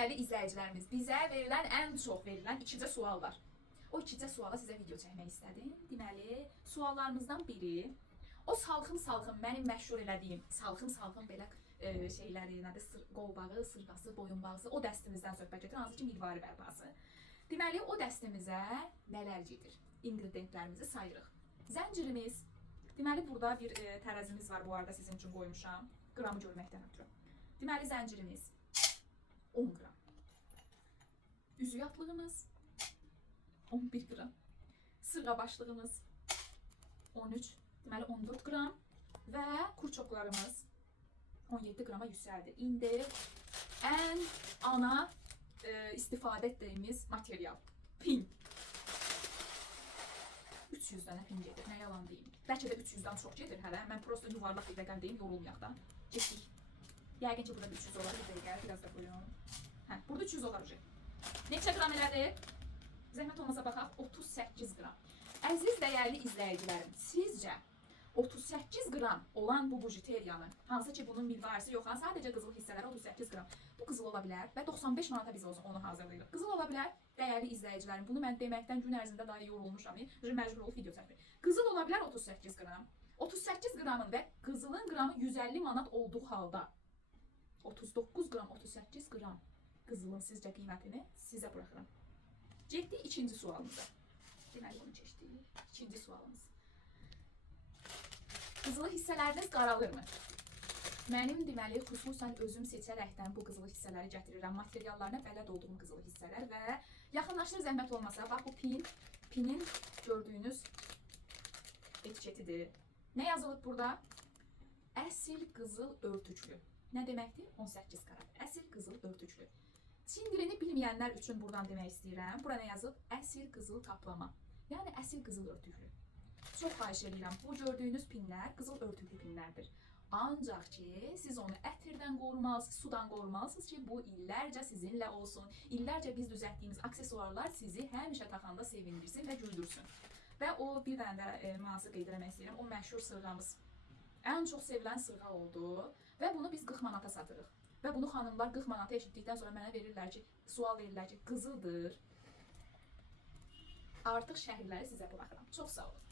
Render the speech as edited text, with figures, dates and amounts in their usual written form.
değerli izləyicilərimiz, bizə verilən ən çox verilən ikicə sual var. O ikicə suala sizə video çəkmək istədim. Deməli, suallarımızdan biri o salxım mənim məşhur elədiyim salxım belə şeyləri, nədir, qolbağı, sırğası, boyunbağısı, o dəstimizdən söhbət gedir, hansı ki mirvari bərpası. Deməli, o dəstimizə nələr gedir? İngredientlərimizi sayırıq. Zəncirimiz, deməli burada bir tərəzimiz var, bu arada sizin üçün qoymuşam, qramı görməkdən ötürü. Deməli, zəncirimiz 10 qram. Üzük atlığımız 11 qram. Sırğa başlığımız 13, deməli 14 qram və kurçoklarımız 17 qrama yüksəldi. İndi ən ana istifadə etdiyimiz material pin. 300 dənə pin gedir, nə yalan deyim. Bəlkə də 300-dən çox gedir hələ. Mən prosto yuvarlaq bir rəqəm deyim, yorulmayaq da. Getdik. Yəqin ki, burada 300 olar, bir dəqiqə, biraz da qoyun. Hə, burada 300 olar ucu. Neçə qram elədi? Zəhmət olmasa baxaq, 38 qram. Əziz dəyərli izləyicilərim, sizcə 38 qram olan bu bujuteriyanı, hansı ki bunun mirvarisi yox, sadəcə qızıl hissələri 38 qram. Bu qızıl ola bilər və 95 manata biz onu hazırlayırıq. Qızıl ola bilər, dəyərli izləyicilərim. Bunu mən deməkdən gün ərzində daha yorulmuşam, məcbur olub video çəkmək. Qızıl ola bilər 38 qram. 38 qramın və qızılın qramı 150 manat olduğu halda 39 qram, 38 qram qızılın sizcə qiymətini sizə buraxıram. Getdik ikinci sualımıza. Deməli bunu keçdik. İkinci sualımız. Qızılı hissələriniz qaralırmı? Mənim deməli xüsusən özüm seçərəkdən bu qızılı hissələri gətirirəm. Materiallarına bələd olduğum qızılı hissələr və yaxınlaşdır zəhmət olmasa. Bax bu pinin gördüyünüz etiketidir. Nə yazılıb burada? Əsil qızıl örtüklü. Nə deməkdir? 18 karat. Əsil qızıl örtüklü. Çin dilini bilməyənlər üçün buradan demək istəyirəm. Bura nə yazıb? Əsil qızıl qaplama. Yəni əsil qızıl örtüklü. Çox xahiş edirəm. Bu gördüyünüz pinlər qızıl örtüklü pinlərdir. Ancaq ki, siz onu ətirdən qorumalısınız, sudan qorumalısınız ki, bu illərcə sizinlə olsun. İllərcə biz düzəltdiyimiz aksesuarlar sizi həmişə taxanda sevindirsin və güldürsün. Və o bir dənə də nüansı qeyd etmək istəyirəm. O məşhur sırğamız. Ən çox sevilən sırğa oldu və bunu biz 40 manata satırıq. Və bunu xanımlar 40 manata eşitdikdən sonra mənə verirlər ki, sual verirlər ki, qızıldır. Artıq şəhərləri sizə buraxıram. Çox sağ olun.